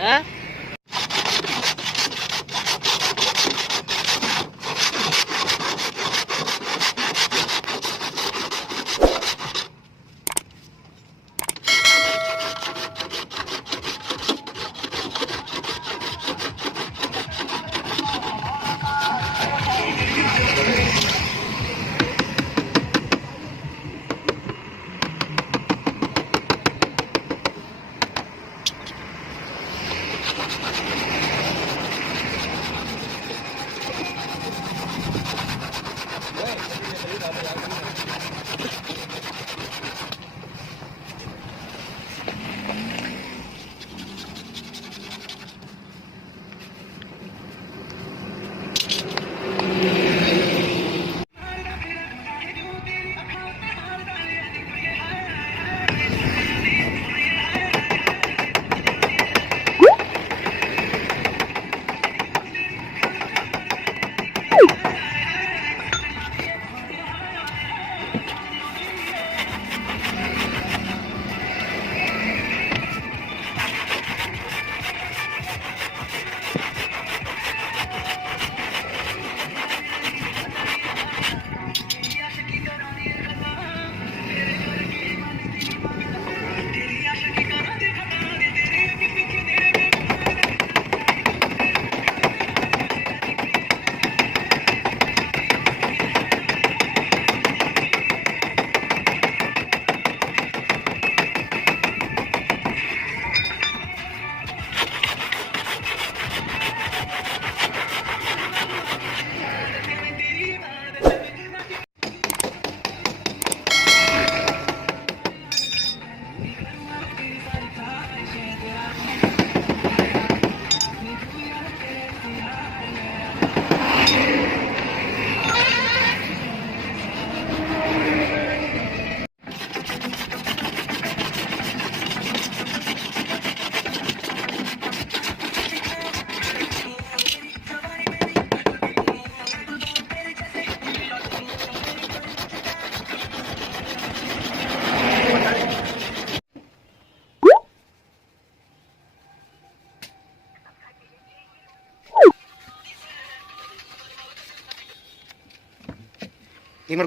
हाँ?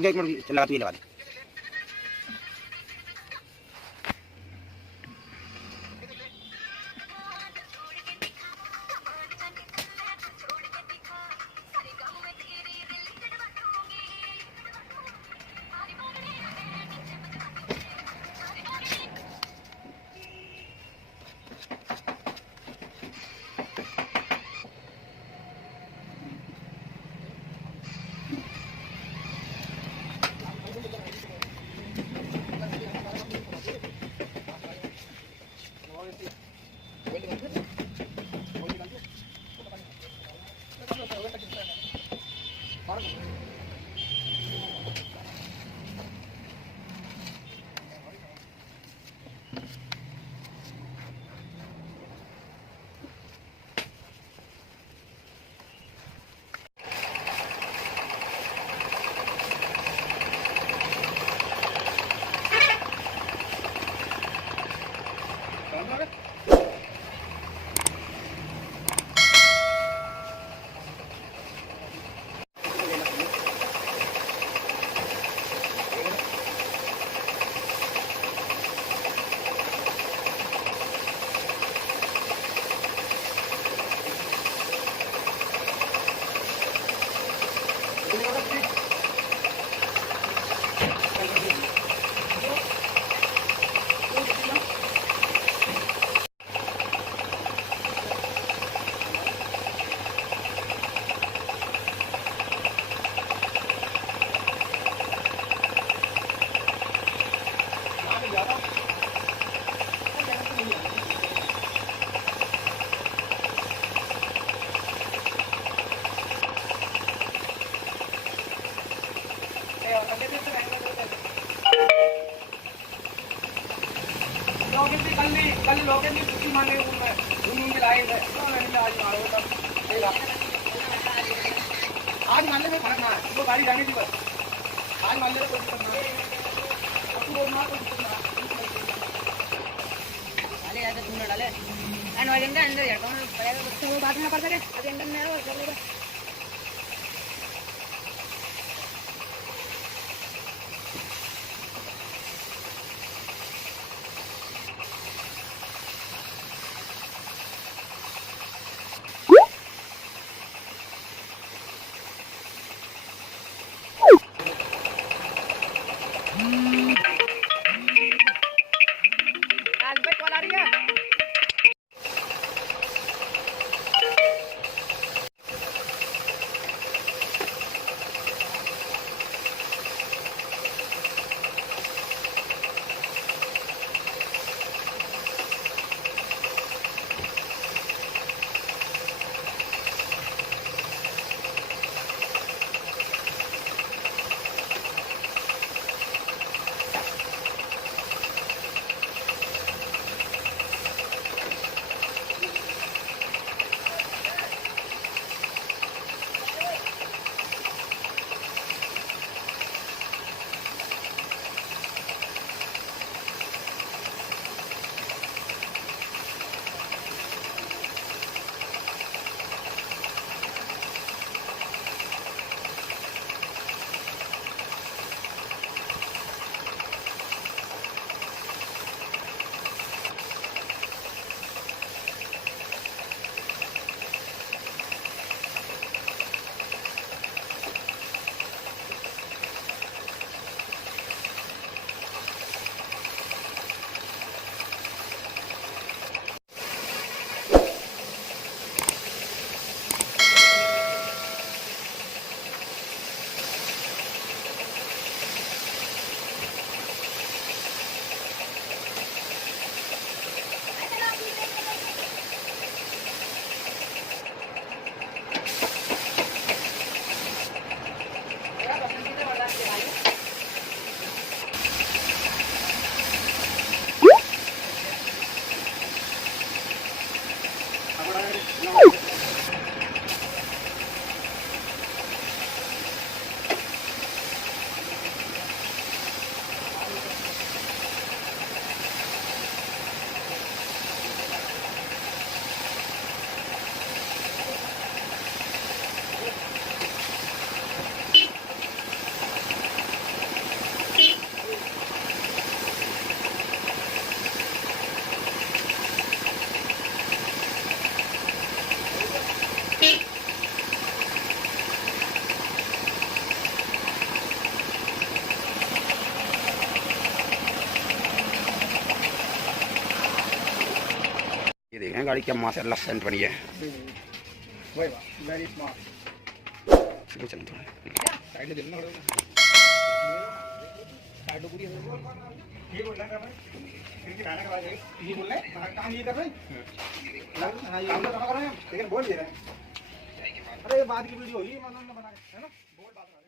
एक मिनट लगा, तू ये लगा दे। कल लोग छुट्टी मांगे लाए आज मान ले खाना तो गाड़ी जाने की बस आज मान ले कोई दिक्कत ना अब तो रोड ना कोई दिक्कत ना डाले तुमने डाले अंदर जाता हूँ बच्चे वो बात ना कर सके अभी अंदर में और कर लेगा आज भाई कॉल आ रही है ये देखें गाड़ी क्या माशाल्लाह सेंट बनी है। वही बात वेरी स्मार्ट चलो चलो थोड़ा साइड में देखना पड़ेगा साइड तो पूरी है ये बोल रहा है भाई इनकी गाना करवा दे ये बोल रहे हैं काम ये कर रहे हैं हां ये काम तो कर रहे हैं लेकिन बोल दे रहे हैं अरे ये बाद की वीडियो होगी मतलब बना है ना बोल बात